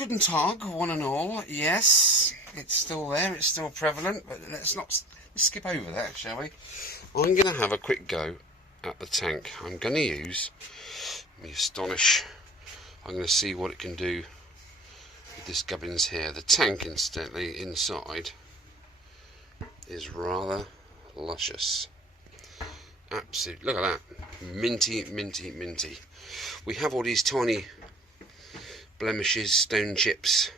Guten Tag, one and all. Yes, it's still there, it's still prevalent, but let's skip over that, shall we? I'm going to have a quick go at the tank. I'm going to use the Astonish. I'm going to see what it can do with this gubbins here. The tank, incidentally, inside is rather luscious. Absolutely, look at that. Minty, minty, minty. We have all these tiny blemishes, stone chips,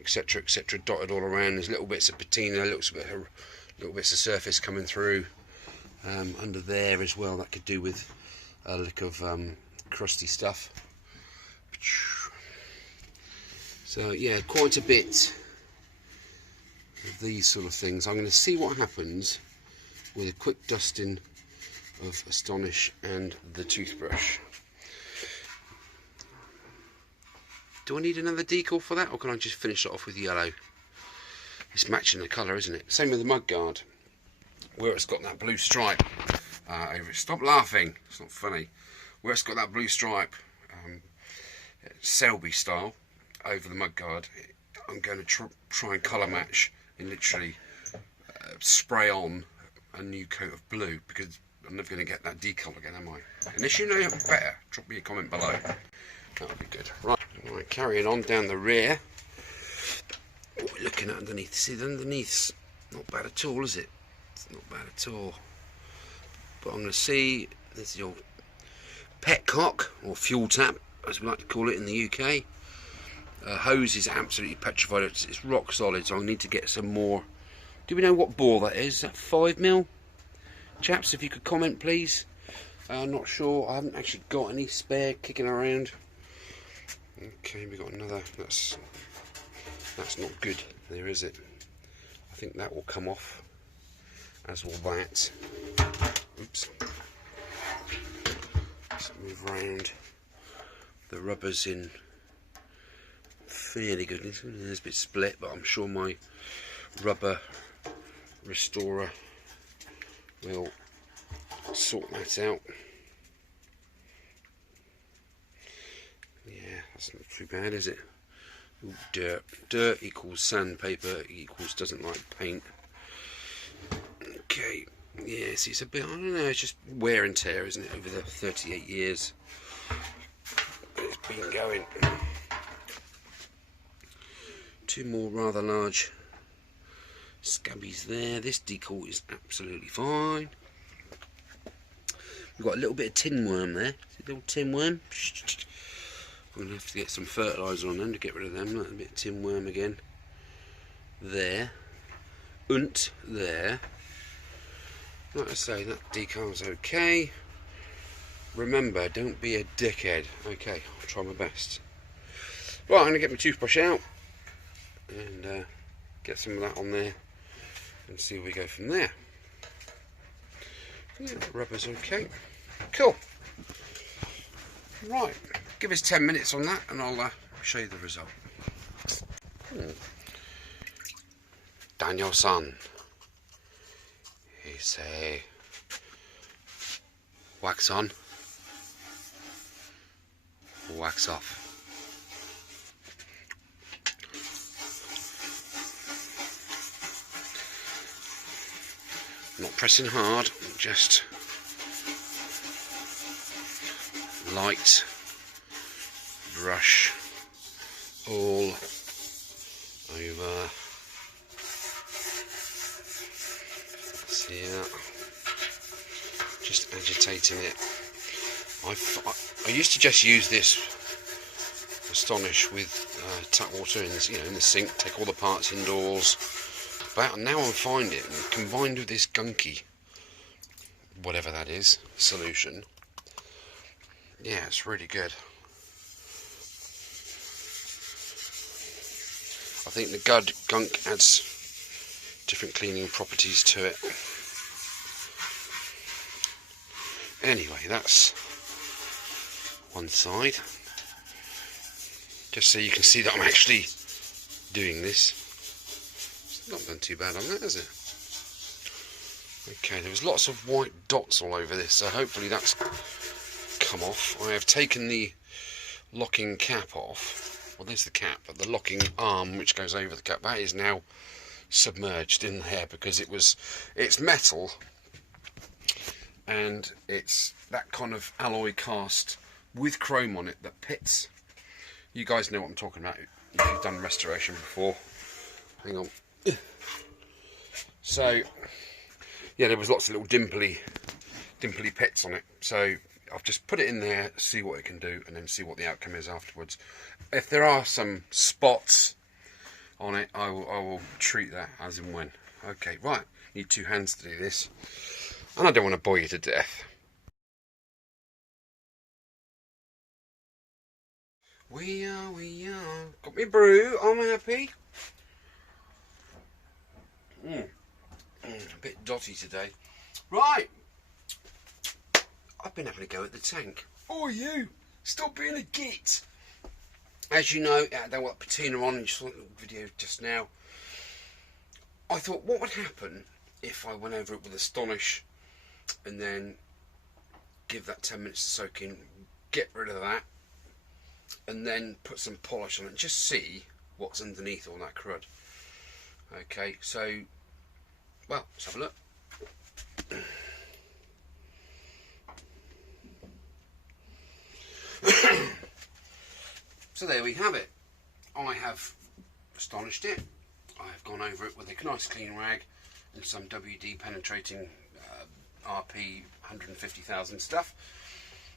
etc., etc., dotted all around. There's little bits of patina, little bits of surface coming through under there as well. That could do with a lick of crusty stuff. So yeah, quite a bit of these sort of things. I'm going to see what happens with a quick dusting of Astonish and the toothbrush. Do I need another decal for that, or can I just finish it off with yellow? It's matching the colour, isn't it? Same with the mudguard, where it's got that blue stripe over it. Stop laughing, it's not funny. Where it's got that blue stripe, Selby style, over the mudguard, I'm going to try and colour match and literally spray on a new coat of blue, because I'm never going to get that decal again, am I? Unless you know better, drop me a comment below. That would be good. Right, carrying on down the rear. What we're looking at underneath. See, the underneath's not bad at all, is it? It's not bad at all. But I'm going to see, there's the old petcock, or fuel tap, as we like to call it in the UK. Hose is absolutely petrified. It's rock solid, so I need to get some more. Do we know what bore that is? Is that 5mm? Chaps, if you could comment, please. I'm not sure. I haven't actually got any spare kicking around. Okay, we got another. That's not good. There is it. I think that will come off, as will that. Oops. Let's move round. The rubber's in fairly good. There's a bit split, but I'm sure my rubber restorer will sort that out. Yeah, that's not too bad, is it? Ooh, dirt. Dirt equals sandpaper equals doesn't like paint. Okay, yeah, see, it's a bit, I don't know, it's just wear and tear, isn't it, over the 38 years it's been going. Two more rather large scabbies there. This decal is absolutely fine. We've got a little bit of tin worm there. See the little tin worm? We're going to have to get some fertiliser on them to get rid of them. Like a bit of tin worm again. There. And there. Like I say, that decal's okay. Remember, don't be a dickhead. Okay, I'll try my best. Right, I'm going to get my toothbrush out and get some of that on there and see where we go from there. Yeah, the rubber's okay. Cool. Right, give us 10 minutes on that and I'll show you the result. Daniel-san, he say, wax on, wax off. Not pressing hard, just light brush all over. See that? Just agitating it. I used to just use this Astonish with tap water in the sink, take all the parts indoors. But now I'm finding, combined with this gunky, whatever that is, solution, yeah, it's really good. I think the gunk adds different cleaning properties to it. Anyway, that's one side. Just so you can see that I'm actually doing this. Not done too bad on that, has it? Okay, there was lots of white dots all over this, so hopefully that's come off. I have taken the locking cap off, well, there's the cap, but the locking arm which goes over the cap, that is now submerged in there because it's metal, and it's that kind of alloy cast with chrome on it that pits. You guys know what I'm talking about if you've done restoration before. Hang on. So yeah, there was lots of little dimply pits on it, so I've just put it in there, see what it can do, and then see what the outcome is afterwards. If there are some spots on it, I will treat that as and when. Okay, right, need 2 hands to do this, and I don't want to bore you to death. We are, got me brew, I'm happy. A bit dotty today. Right, I've been having a go at the tank. Oh, you, stop being a git. As you know, they got patina on, you saw the video just now. I thought, what would happen if I went over it with Astonish and then give that 10 minutes to soak in, get rid of that, and then put some polish on it, just see what's underneath all that crud. Okay, so, well, let's have a look. So there we have it. I have astonished it. I have gone over it with a nice clean rag and some WD penetrating RP 150,000 stuff,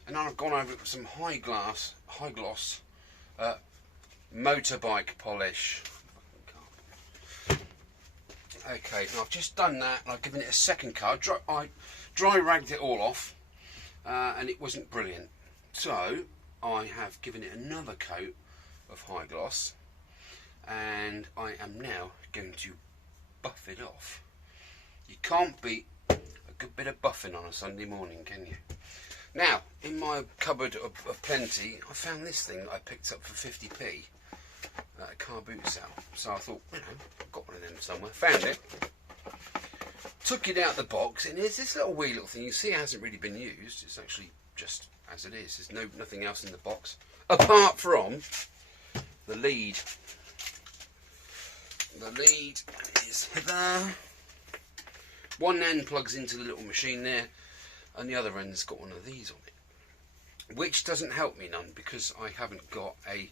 and then I've gone over it with some high gloss motorbike polish. Okay, now I've just done that, and I've given it a second coat. I dry ragged it all off, and it wasn't brilliant. So I have given it another coat of high gloss, and I am now going to buff it off. You can't beat a good bit of buffing on a Sunday morning, can you? Now, in my cupboard of plenty, I found this thing that I picked up for 50p at a car boot sale. So I thought, you know, I've got one of them somewhere. Found it, took it out of the box, and here's this little wee little thing. You see it hasn't really been used. It's actually just as it is. There's nothing else in the box apart from the lead. The lead is there. One end plugs into the little machine there, and the other end's got one of these on it, which doesn't help me none because I haven't got a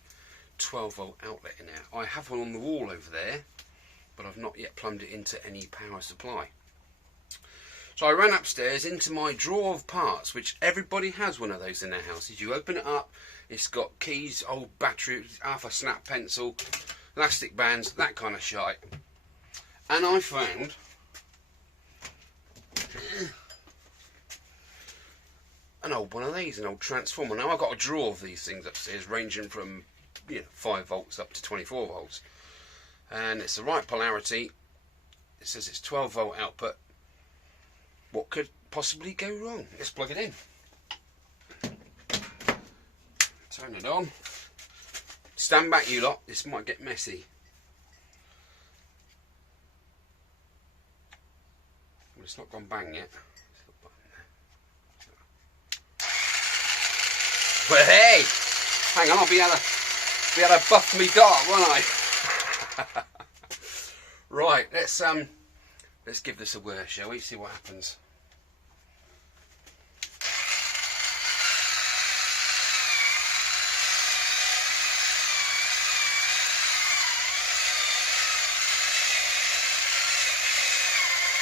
12-volt outlet in there. I have one on the wall over there, but I've not yet plumbed it into any power supply. So I ran upstairs into my drawer of parts, which everybody has one of those in their houses. You open it up, it's got keys, old battery, half a snap pencil, elastic bands, that kind of shite. And I found an old one of these, an old transformer. Now I've got a drawer of these things upstairs, ranging from 5 volts up to 24 volts, and it's the right polarity. It says it's 12-volt output. What could possibly go wrong? Let's plug it in. Turn it on. Stand back, you lot. This might get messy. Well, it's not gone bang yet. Well, hey, hang on. I'll be able to buff me dart, won't I? Right. Let's give this a whir, shall we? See what happens.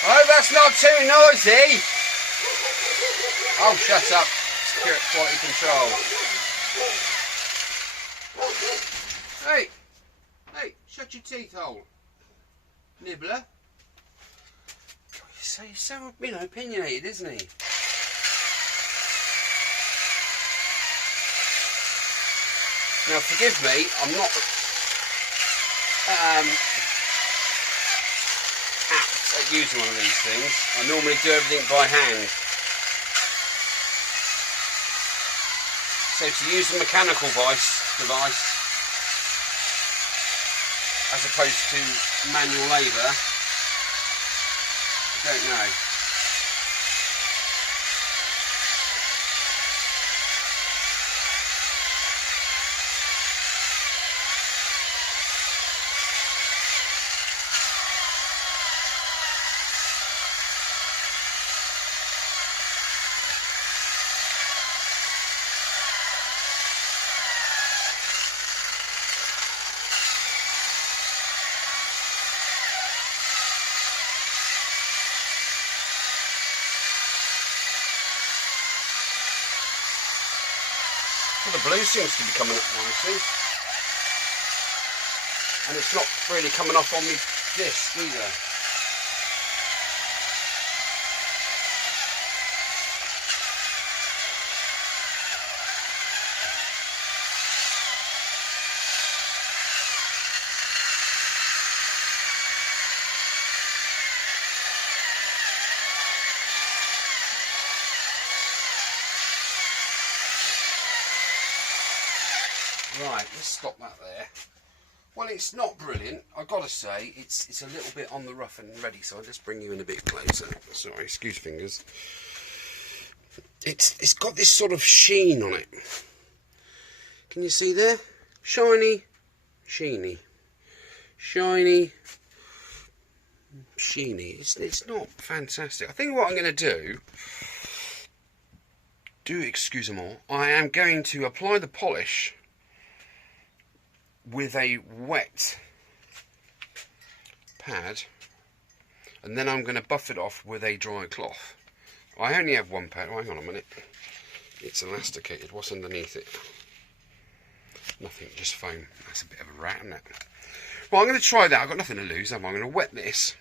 Oh, that's not too noisy. Oh, shut up. Secure quality control. Hey, shut your teeth hole. Nibbler. He's so opinionated, isn't he? Now, forgive me, I'm not apt at using one of these things. I normally do everything by hand. So to use a mechanical device as opposed to manual labour, I don't know. Well, the blue seems to be coming up nicely. And it's not really coming off on my disc either. Right, let's stop that there. Well, it's not brilliant. I've got to say, it's a little bit on the rough and ready side. Let's bring you in a bit closer. Sorry, excuse fingers. It's got this sort of sheen on it. Can you see there? Shiny, sheeny. Shiny, sheeny. It's not fantastic. I think what I'm going to do excuse me, I am going to apply the polish with a wet pad, and then I'm going to buff it off with a dry cloth. I only have one pad. Oh, hang on a minute, it's elasticated. What's underneath it? Nothing, just foam. That's a bit of a rat, isn't it? Well, I'm going to try that. I've got nothing to lose. I'm going to wet this,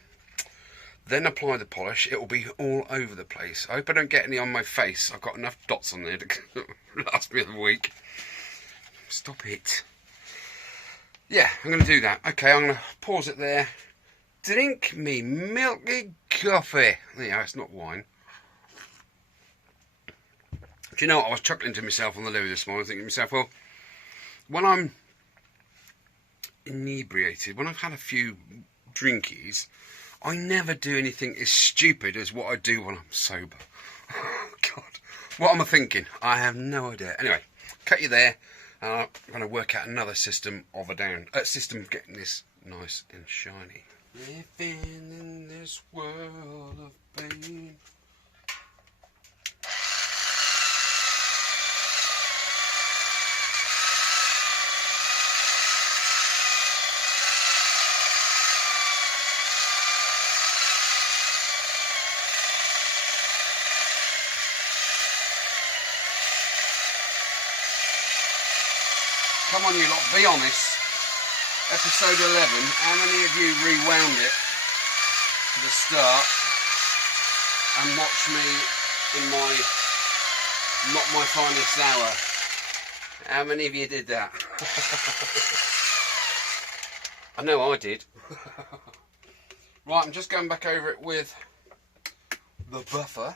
then apply the polish. It will be all over the place. I hope I don't get any on my face. I've got enough dots on there to last me a week. Stop it. Yeah, I'm going to do that. Okay, I'm going to pause it there. Drink me milky coffee. Yeah, it's not wine. Do you know what? I was chuckling to myself on the loo this morning, thinking to myself, well, when I'm inebriated, when I've had a few drinkies, I never do anything as stupid as what I do when I'm sober. Oh, God. What am I thinking? I have no idea. Anyway, cut you there. I'm going to work out another system of system of getting this nice and shiny. Living in this world of pain. Come on, you lot, be honest. Episode 11, how many of you rewound it to the start and watched me in my not my finest hour? How many of you did that? I know I did. Right, I'm just going back over it with the buffer.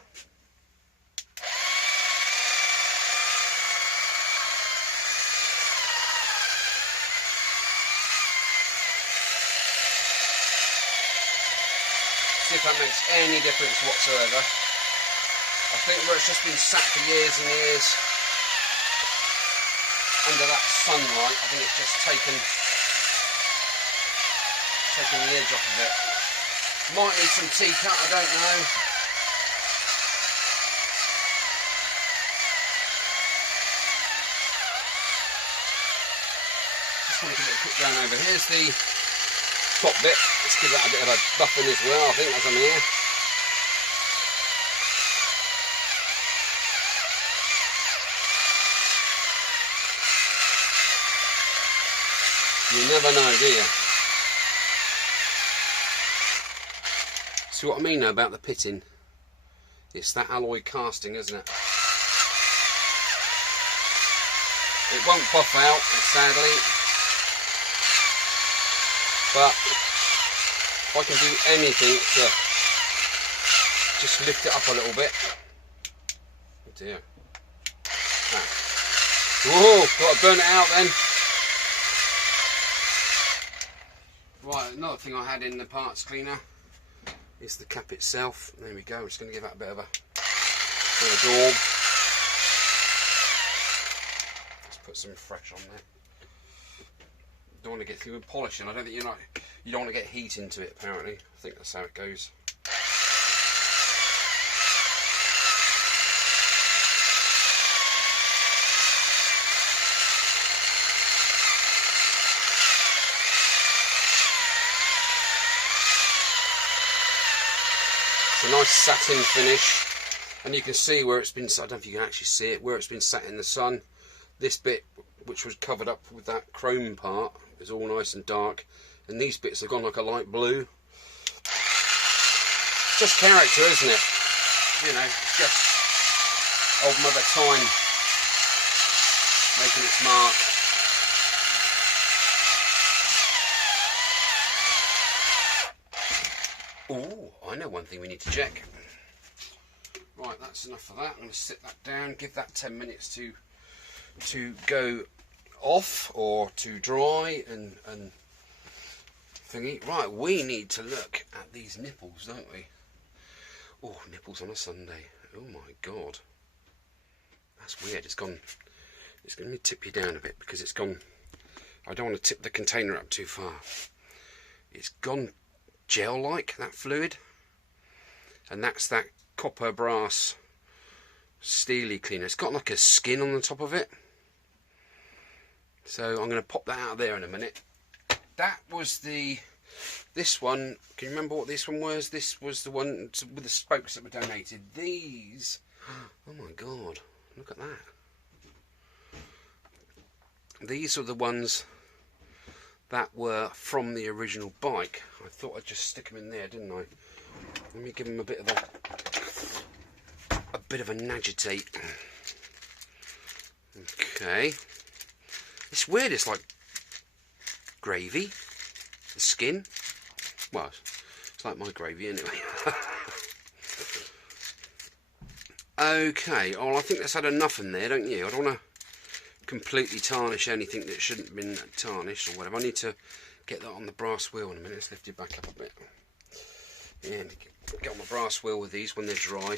See if that makes any difference whatsoever. I think where it's just been sat for years and years under that sunlight, I think it's just taken the edge off of it. Might need some T-cut, I don't know. Just want to give it a quick round over. Here's the top bit. Let's give that a bit of a buffing as well. I think that's on here. You never know, do you? See what I mean now about the pitting? It's that alloy casting, isn't it? It won't buff out, sadly. But if I can do anything to just lift it up a little bit. Oh dear. Ah. Whoa, got to burn it out then. Right, another thing I had in the parts cleaner is the cap itself. There we go. I'm just going to give that a bit of a daub. Let's put some fresh on there. Don't want to get through with polishing. I don't think you don't want to get heat into it. Apparently, I think that's how it goes. It's a nice satin finish, and you can see where it's been. I don't know if you can actually see it where it's been sat in the sun. this bit, which was covered up with that chrome part, is all nice and dark, and these bits have gone like a light blue. Just character, isn't it? You know, it's just old Mother Time making its mark. Oh, I know one thing we need to check. Right, that's enough of that. I'm going to sit that down, give that 10 minutes to go off or to dry and thingy. Right, we need to look at these nipples, don't we? Oh, nipples on a Sunday. Oh my God, that's weird. It's gone. It's going to tip you down a bit because it's gone. I don't want to tip the container up too far. It's gone gel-like, that fluid, and that's that copper brass steely cleaner. It's got like a skin on the top of it, so I'm going to pop that out of there in a minute. That was this one. Can you remember what this one was? This was the one with the spokes that were donated. These, oh my God, look at that. These are the ones that were from the original bike. I thought I'd just stick them in there, didn't I? Let me give them a bit of an agitate. Okay. It's weird, it's like gravy, the skin. Well, it's like my gravy anyway. Okay, well I think that's had enough in there, don't you? I don't want to completely tarnish anything that shouldn't have been tarnished or whatever. I need to get that on the brass wheel in a minute. Let's lift it back up a bit. And get on the brass wheel with these when they're dry.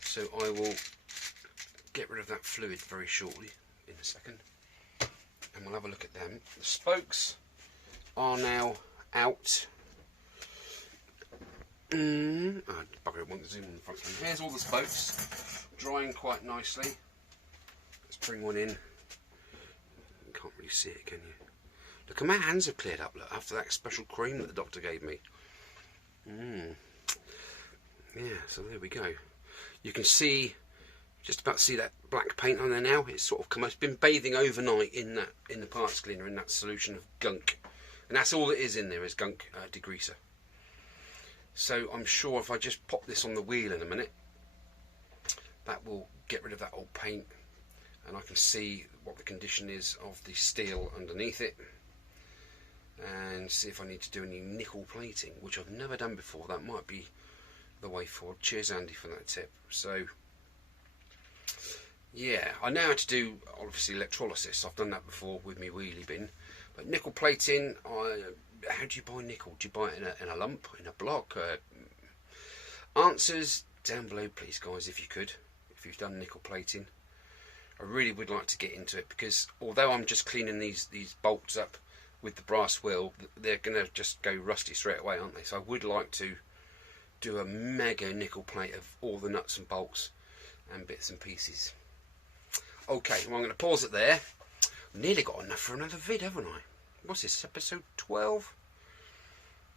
So I will get rid of that fluid very shortly, in a second. And we'll have a look at them. The spokes are now out. Oh, bugger, I want to zoom on the front. Here's all the spokes, drying quite nicely. Let's bring one in. You can't really see it, can you? Look, my hands have cleared up, look, after that special cream that the doctor gave me. Yeah, so there we go. You can see, just about see that black paint on there now. It's sort of come. It's been bathing overnight in the parts cleaner, in that solution of gunk, and that's all it is in there, is gunk degreaser. So I'm sure if I just pop this on the wheel in a minute, that will get rid of that old paint, and I can see what the condition is of the steel underneath it, and see if I need to do any nickel plating, which I've never done before. That might be the way forward. Cheers, Andy, for that tip. So yeah, I know how to do obviously electrolysis. I've done that before with my wheelie bin, but nickel plating, how do you buy nickel? Do you buy it in a lump, in a block? Answers down below, please, guys, if you could, if you've done nickel plating. I really would like to get into it, because although I'm just cleaning these bolts up with the brass wheel, they're going to just go rusty straight away, aren't they? So I would like to do a mega nickel plate of all the nuts and bolts and bits and pieces. Okay, well, I'm going to pause it there. I've nearly got enough for another vid, haven't I? What's this, episode 12?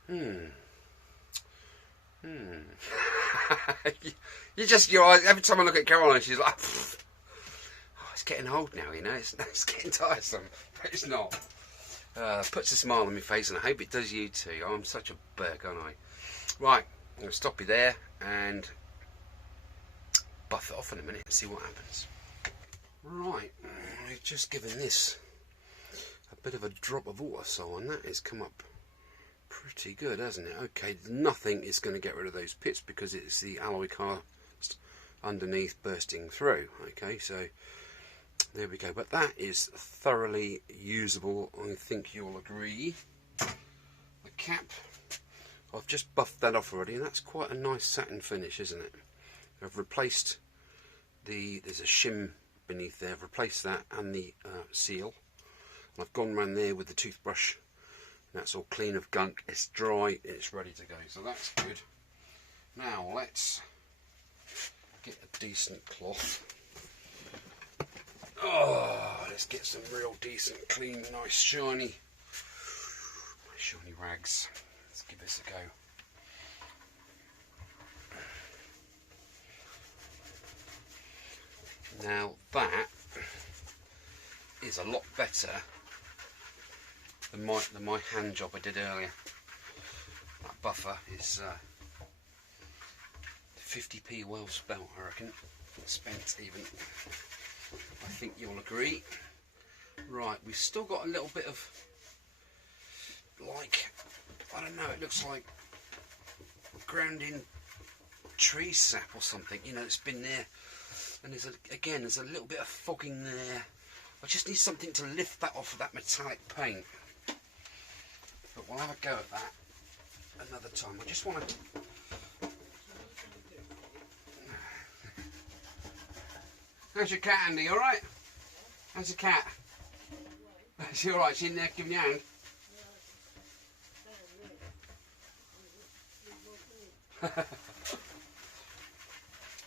You just, every time I look at Caroline, she's like, oh, it's getting old now, you know, it's getting tiresome, but it's not. Puts a smile on my face, and I hope it does you too. I'm such a berg, aren't I? Right, I'm going to stop you there and buff it off in a minute and see what happens. Right, I've just given this a bit of a drop of water, so on that has come up pretty good, hasn't it? Okay, nothing is going to get rid of those pits because it's the alloy cast underneath bursting through. Okay, so there we go, but that is thoroughly usable, I think you'll agree. The cap, I've just buffed that off already, and that's quite a nice satin finish, isn't it? I've replaced there's a shim beneath there, I've replaced that and the seal. And I've gone around there with the toothbrush, and that's all clean of gunk, it's dry, it's ready to go, so that's good. Now let's get a decent cloth. Oh, let's get some real decent, clean, nice, shiny rags. Let's give this a go. Now that is a lot better than my hand job I did earlier. That buffer is 50p well spent, I reckon. Spent even. I think you'll agree. Right, we've still got a little bit of, like, I don't know, it looks like ground in tree sap or something, you know, it's been there. And there's a little bit of fogging there. I just need something to lift that off of that metallic paint. But we'll have a go at that another time. I just want to... How's your cat, Andy? All right? How's your cat? Is she all right? She in there giving you a hand?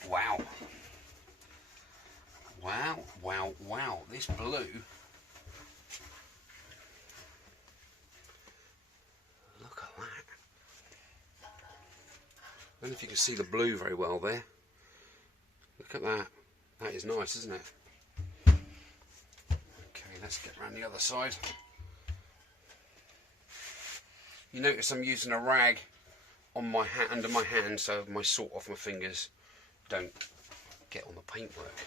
Wow. Wow, wow, wow. This blue. Look at that. I don't know if you can see the blue very well there. Look at that. That is nice, isn't it? Okay, let's get around the other side. You notice I'm using a rag on my under my hand so my salt off my fingers don't get on the paintwork.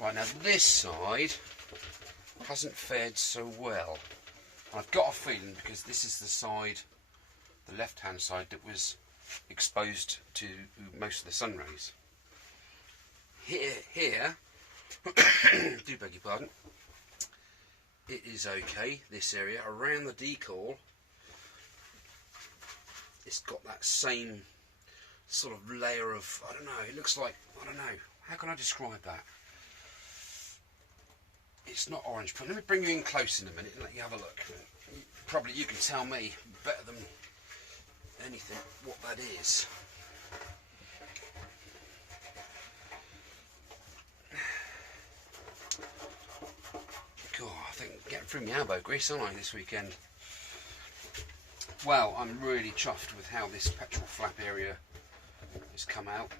Right, now this side hasn't fared so well. I've got a feeling because this is the side, the left hand side, that was exposed to most of the sun rays. Here, do beg your pardon, it is okay. This area around the decal, it's got that same sort of layer of, I don't know, it looks like, I don't know, how can I describe that? It's not orange, but let me bring you in close in a minute and let you have a look. Probably you can tell me better than anything what that is. God, I think I'm getting through my elbow grease, aren't I, this weekend? Well, I'm really chuffed with how this petrol flap area has come out.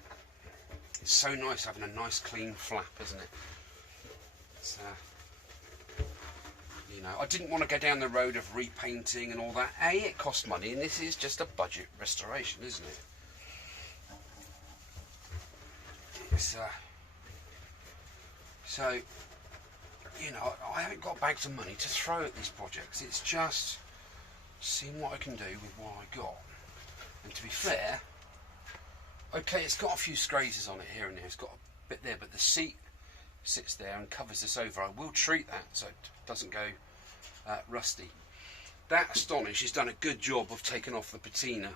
It's so nice having a nice clean flap, isn't it? It's, you know, I didn't want to go down the road of repainting and all that. A, it costs money, and this is just a budget restoration, isn't it? It's, so, you know, I haven't got bags of money to throw at these projects. It's just seeing what I can do with what I got. And to be fair, okay, it's got a few scrazes on it here and there. It's got a bit there, but the seat sits there and covers this over. I will treat that so it doesn't go rusty. That Astonish has done a good job of taking off the patina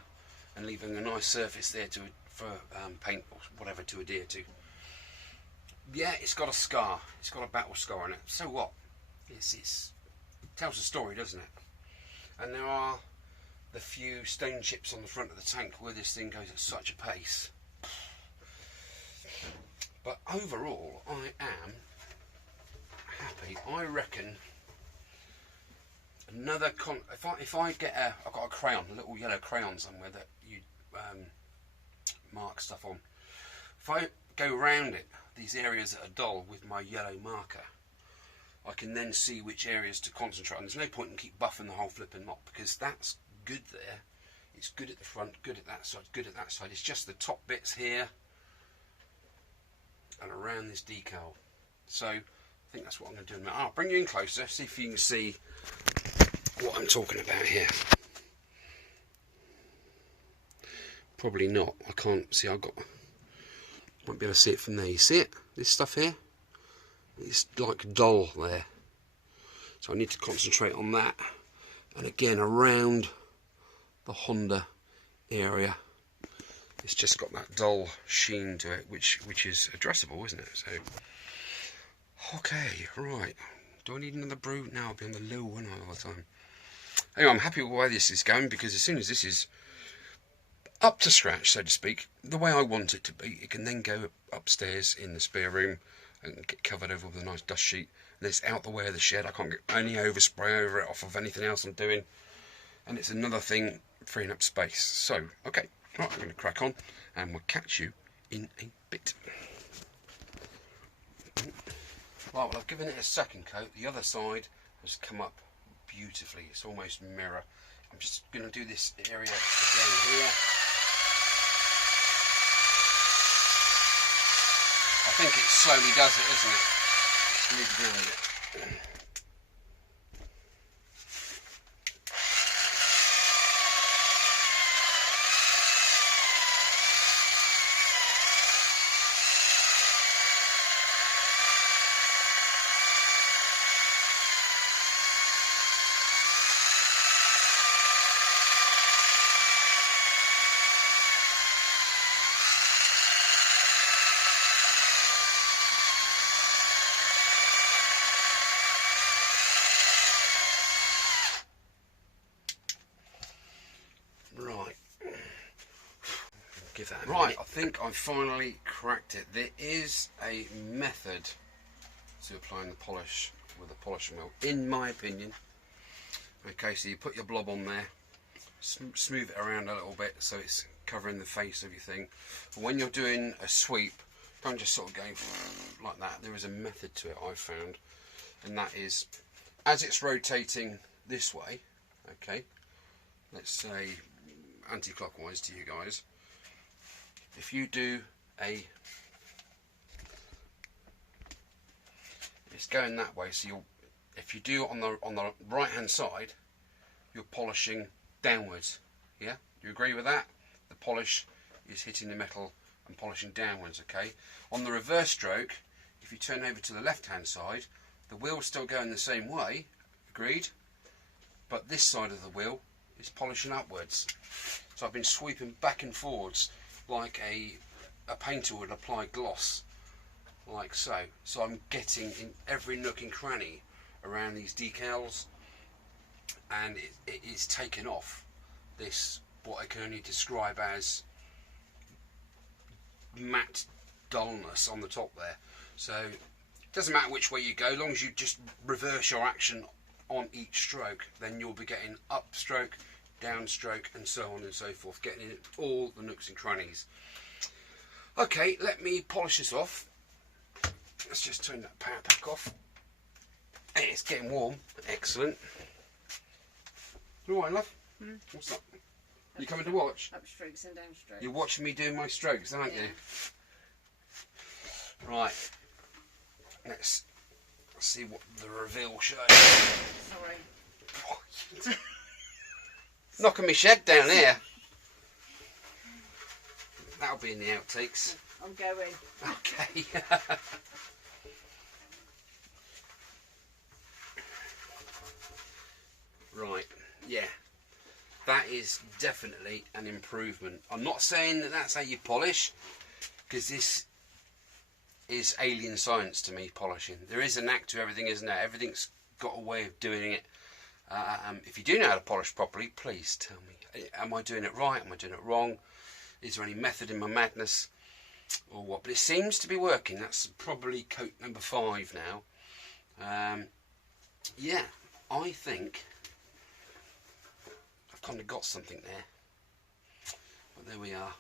and leaving a nice surface there for paint or whatever to adhere to. Yeah, it's got a scar. It's got a battle scar on it. So what? It tells a story, doesn't it? And there are the few stone chips on the front of the tank where this thing goes at such a pace. But overall, I am happy. I reckon another if I get I've got a crayon, a little yellow crayon somewhere that you mark stuff on. If I go round it, these areas that are dull with my yellow marker, I can then see which areas to concentrate on. There's no point in keep buffing the whole flipping mop because that's good there. It's good at the front, good at that side, good at that side. It's just the top bits here and around this decal. So I think that's what I'm going to do in a minute. I'll bring you in closer, see if you can see what I'm talking about here. Probably not. I can't see. Won't be able to see it from there. You see it? This stuff here? It's like dull there. So I need to concentrate on that. And again, around the Honda area, it's just got that dull sheen to it, which is addressable, isn't it? So, okay, right. Do I need another brew? No, I'll be on the low one all the time. Anyway, I'm happy with the way this is going because as soon as this is up to scratch, so to speak, the way I want it to be, it can then go upstairs in the spare room and get covered over with a nice dust sheet. And it's out the way of the shed. I can't get any overspray over it off of anything else I'm doing. And it's another thing freeing up space. So, okay, right, I'm going to crack on and we'll catch you in a bit. Right, well, I've given it a second coat. The other side has come up beautifully. It's almost mirror. I'm just going to do this area again here. I think it slowly does it, isn't it? Let's move down a bit. Give that a minute. Right, I think I finally cracked it. There is a method to applying the polish with a polishing wheel, in my opinion. Okay, so you put your blob on there, smooth it around a little bit so it's covering the face of your thing. But when you're doing a sweep, don't just sort of go like that. There is a method to it, I've found, and that is, as it's rotating this way, okay, let's say anti-clockwise to you guys, if you do it's going that way, so if you do on the right hand side, you're polishing downwards. Yeah, you agree with that? The polish is hitting the metal and polishing downwards. Okay, on the reverse stroke, if you turn over to the left hand side, the wheel's still going the same way, agreed, but this side of the wheel is polishing upwards. So I've been sweeping back and forwards like a painter would apply gloss, like so. So I'm getting in every nook and cranny around these decals, and it's taken off this, what I can only describe as matte dullness on the top there. So it doesn't matter which way you go, as long as you just reverse your action on each stroke, then you'll be getting upstroke, downstroke, and so on and so forth, getting in all the nooks and crannies. Okay, let me polish this off. Let's just turn that power pack off. Hey, it's getting warm. Excellent. You all right, love? Mm. What's that? You coming to watch? Upstrokes and downstrokes. You're watching me doing my strokes, aren't you? Right. Let's see what the reveal shows. Sorry. Knocking me shed down here. That'll be in the outtakes. I'm going. Okay. Right. Yeah. That is definitely an improvement. I'm not saying that that's how you polish, because this is alien science to me, polishing. There is a knack to everything, isn't there? Everything's got a way of doing it. If you do know how to polish properly, please tell me. Am I doing it right? Am I doing it wrong? Is there any method in my madness or what? But it seems to be working. That's probably coat number 5 now. Yeah, I think I've kind of got something there. But there we are.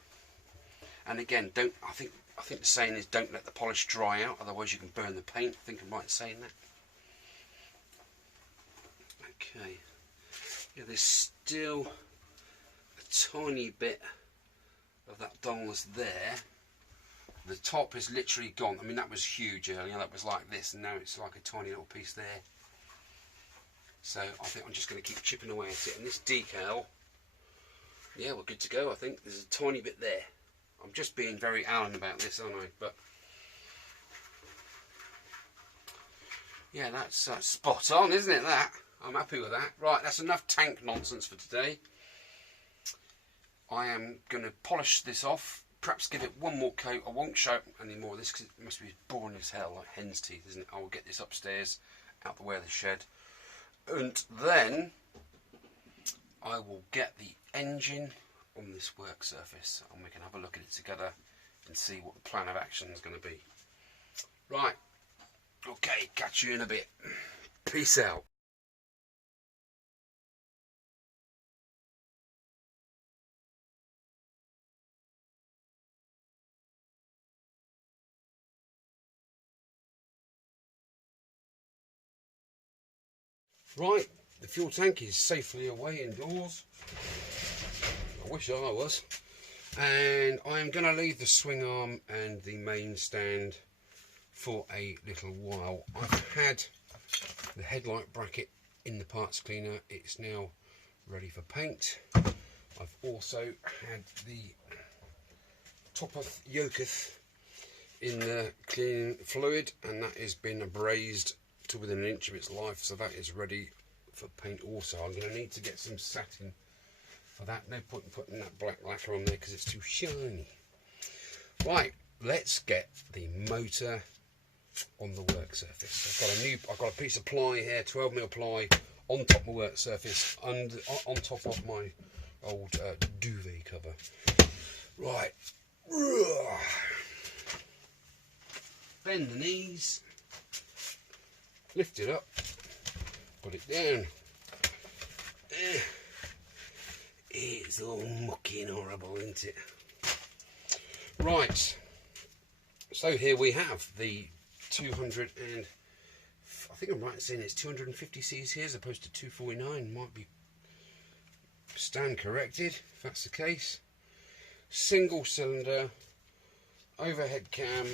And again, I think the saying is don't let the polish dry out, otherwise you can burn the paint. I think I'm right in saying that. Okay. Yeah, there's still a tiny bit of that dullness there. The top is literally gone. I mean, that was huge earlier. That was like this, and now it's like a tiny little piece there. So I think I'm just going to keep chipping away at it. And this decal, yeah, we're good to go. I think there's a tiny bit there. I'm just being very Alan about this, aren't I? But yeah, that's spot on, isn't it? That I'm happy with that. Right, that's enough tank nonsense for today. I am going to polish this off, perhaps give it one more coat. I won't show any more of this because it must be boring as hell, like hen's teeth, isn't it? I will get this upstairs, out the way of the shed, and then I will get the engine on this work surface and we can have a look at it together and see what the plan of action is going to be. Right, okay, catch you in a bit. Peace out. Right, the fuel tank is safely away indoors. I wish I was. And I'm going to leave the swing arm and the main stand for a little while. I've had the headlight bracket in the parts cleaner. It's now ready for paint. I've also had the topeth yoketh in the cleaning fluid, and that has been abrased to within an inch of its life, so that is ready for paint also. I'm going to need to get some satin for that. No point in putting that black lacquer on there because it's too shiny. Right, let's get the motor on the work surface. I've got a piece of ply here, 12mm ply on top of my work surface, on top of my old duvet cover. Right, bend the knees, lift it up, put it down. It's all mucky and horrible, isn't it? Right, so here we have the 200 and I think I'm right in saying it's 250cc here as opposed to 249. Might be stand corrected if that's the case. Single cylinder, overhead cam.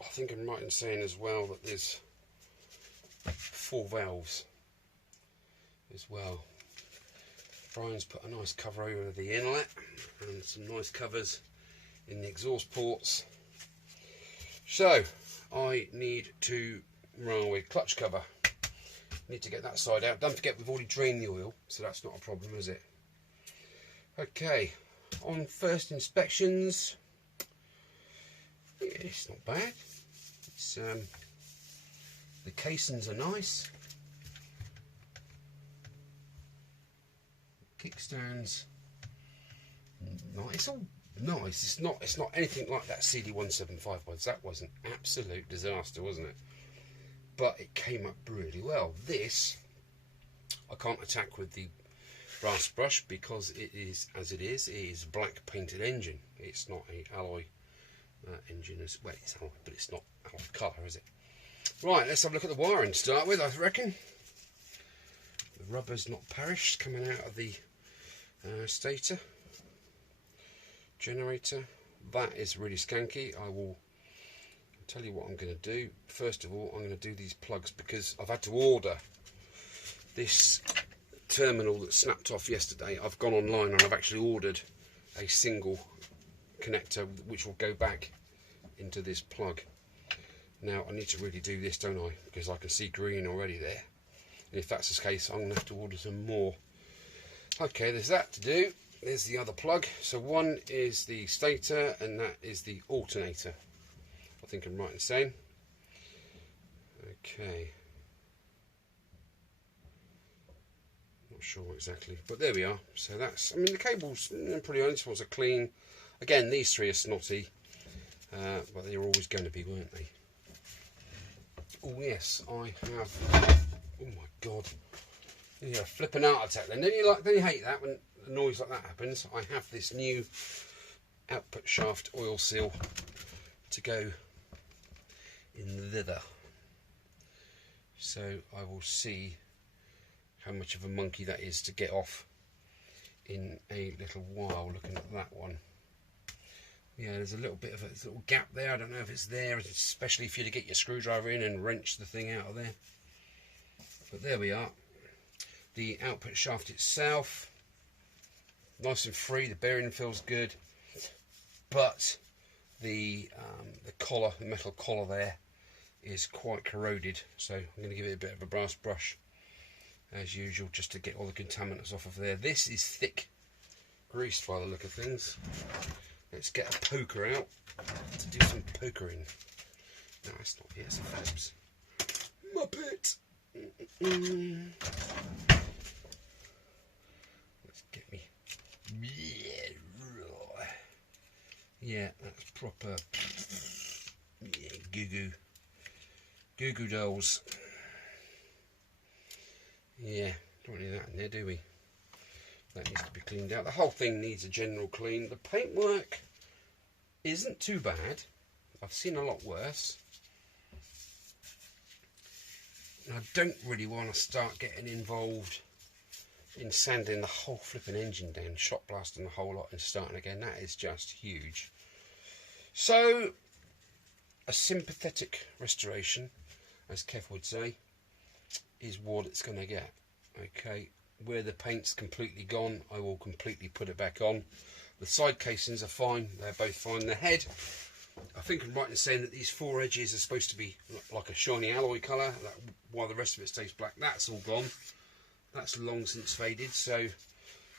I think I'm right in saying as well that there's 4 valves as well. Brian's put a nice cover over the inlet and some nice covers in the exhaust ports. So I need to run with clutch cover. Need to get that side out. Don't forget we've already drained the oil, so that's not a problem, is it? Okay, on first inspections, yeah, it's not bad. It's the casings are nice. Kickstands, no, it's all nice. It's not anything like that CD175 was. That was an absolute disaster, wasn't it? But it came up really well. This I can't attack with the brass brush because it is as it is. It is a black painted engine. It's not a alloy engine as well. It's alloy, but it's not alloy colour, is it? Right, let's have a look at the wiring to start with. I reckon the rubber's not perished coming out of the stator generator. That is really skanky. I will tell you what I'm going to do. First of all, I'm going to do these plugs because I've had to order this terminal that snapped off yesterday. I've gone online and I've actually ordered a single connector which will go back into this plug. Now I need to really do this, don't I? Because I can see green already there. And if that's the case, I'm going to have to order some more. Okay, there's that to do. There's the other plug. So one is the stator and that is the alternator. I think I'm right in saying. Okay. Not sure exactly, but there we are. So that's, I mean, the cables, pretty honest, ones are clean. Again, these 3 are snotty, but they were always going to be, weren't they? Oh yes, I have. Oh my God! Yeah, flipping heart attack. Then don't you hate that when a noise like that happens? I have this new output shaft oil seal to go in thither. So I will see how much of a monkey that is to get off in a little while. Looking at that one. Yeah, there's a little bit of a little gap there. I don't know if it's there, especially if you to get your screwdriver in and wrench the thing out of there. But there we are. The output shaft itself, nice and free. The bearing feels good, but the collar, the metal collar there, is quite corroded. So I'm going to give it a bit of a brass brush, as usual, just to get all the contaminants off of there. This is thick, greased by the look of things. Let's get a poker out to do some pokering. No, it's not here, it's a Phillips. Muppet! Let's get me. Yeah, that's proper. Yeah, goo-goo. Goo-goo dolls. Yeah, don't need that in there, do we? That needs to be cleaned out. The whole thing needs a general clean. The paintwork isn't too bad. I've seen a lot worse. And I don't really want to start getting involved in sanding the whole flipping engine down, shot blasting the whole lot and starting again. That is just huge. So a sympathetic restoration, as Kev would say, is what it's going to get. Okay, where the paint's completely gone, I will completely put it back on. The side casings are fine, they're both fine. The head, I think I'm right in saying that these four edges are supposed to be like a shiny alloy colour, while the rest of it stays black. That's all gone. That's long since faded, so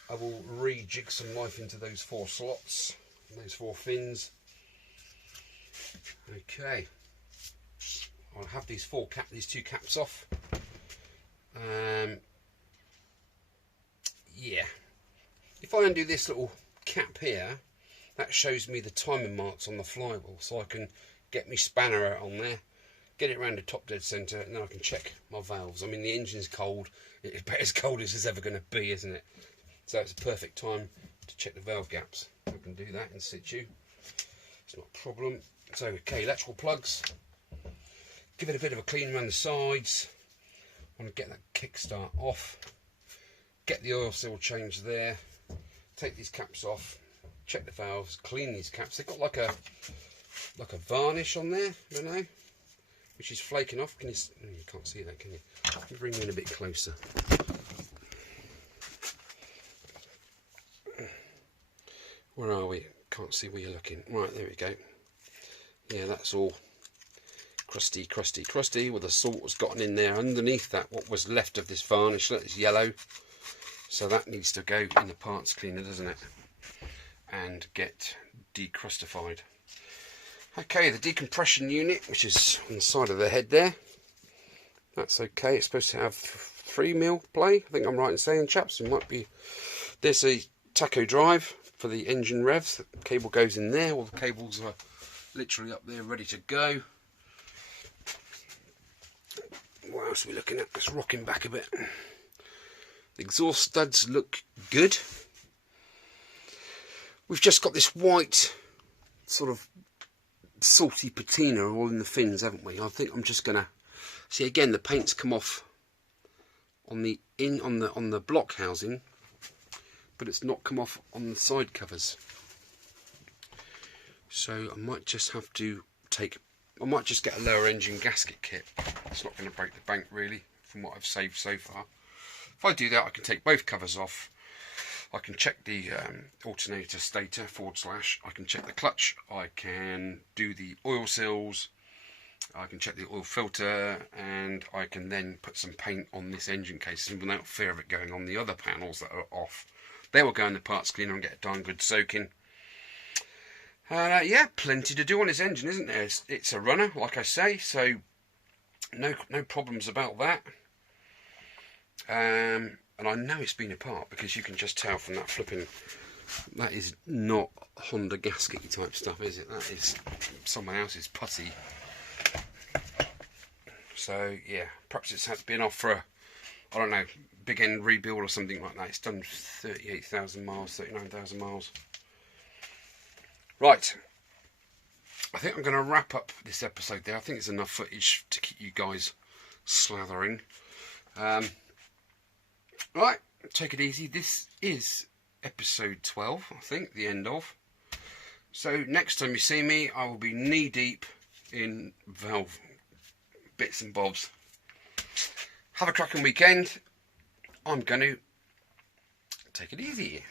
I will rejig some life into those four slots, those four fins. Okay, I'll have these two caps off. Yeah, if I undo this little cap here, that shows me the timing marks on the flywheel, so I can get my spanner out on there, get it around the top dead centre, and then I can check my valves. I mean, the engine's cold, it's about as cold as it's ever going to be, isn't it? So it's a perfect time to check the valve gaps. I can do that in situ, it's not a problem. So, okay, electrical plugs, give it a bit of a clean around the sides. I want to get that kickstart off, get the oil seal change there, take these caps off, check the valves, clean these caps. They've got like a varnish on there, I don't know, which is flaking off. Can you? Oh, you can't see that, can you? Let me bring you in a bit closer. Where are we? Can't see where you're looking. Right, there we go. Yeah, that's all crusty, crusty, crusty, where the salt has gotten in there underneath that, what was left of this varnish. Look, it's yellow, so that needs to go in the parts cleaner, doesn't it, and get decrustified. Okay, the decompression unit, which is on the side of the head there, that's okay. It's supposed to have 3mm play, I think I'm right in saying, chaps. It might be. There's a tacho drive for the engine revs. The cable goes in there. All the cables are literally up there ready to go. What else are we looking at? It's rocking back a bit. The exhaust studs look good. We've just got this white sort of salty patina all in the fins, haven't we? I think I'm just gonna see again. The paint's come off on the on the block housing, but it's not come off on the side covers. So I might just have to I might just get a lower engine gasket kit. It's not going to break the bank really, from what I've saved so far. If I do that, I can take both covers off. I can check the alternator stator / I can check the clutch. I can do the oil seals. I can check the oil filter, and I can then put some paint on this engine case without fear of it going on the other panels that are off. They will go in the parts cleaner and get a darn good soaking. Yeah, plenty to do on this engine, isn't there? It's a runner, like I say, so no problems about that. And I know it's been apart because you can just tell from that flipping. That is not Honda gasket type stuff, is it? That is someone else's putty. So yeah, perhaps it's been off for I don't know, big end rebuild or something like that. It's done 38,000 miles, 39,000 miles. Right, I think I'm going to wrap up this episode there. I think it's enough footage to keep you guys slathering. Right, take it easy. This is episode 12, I think, the end of. So next time you see me, I will be knee deep in valve bits and bobs. Have a cracking weekend. I'm going to take it easy.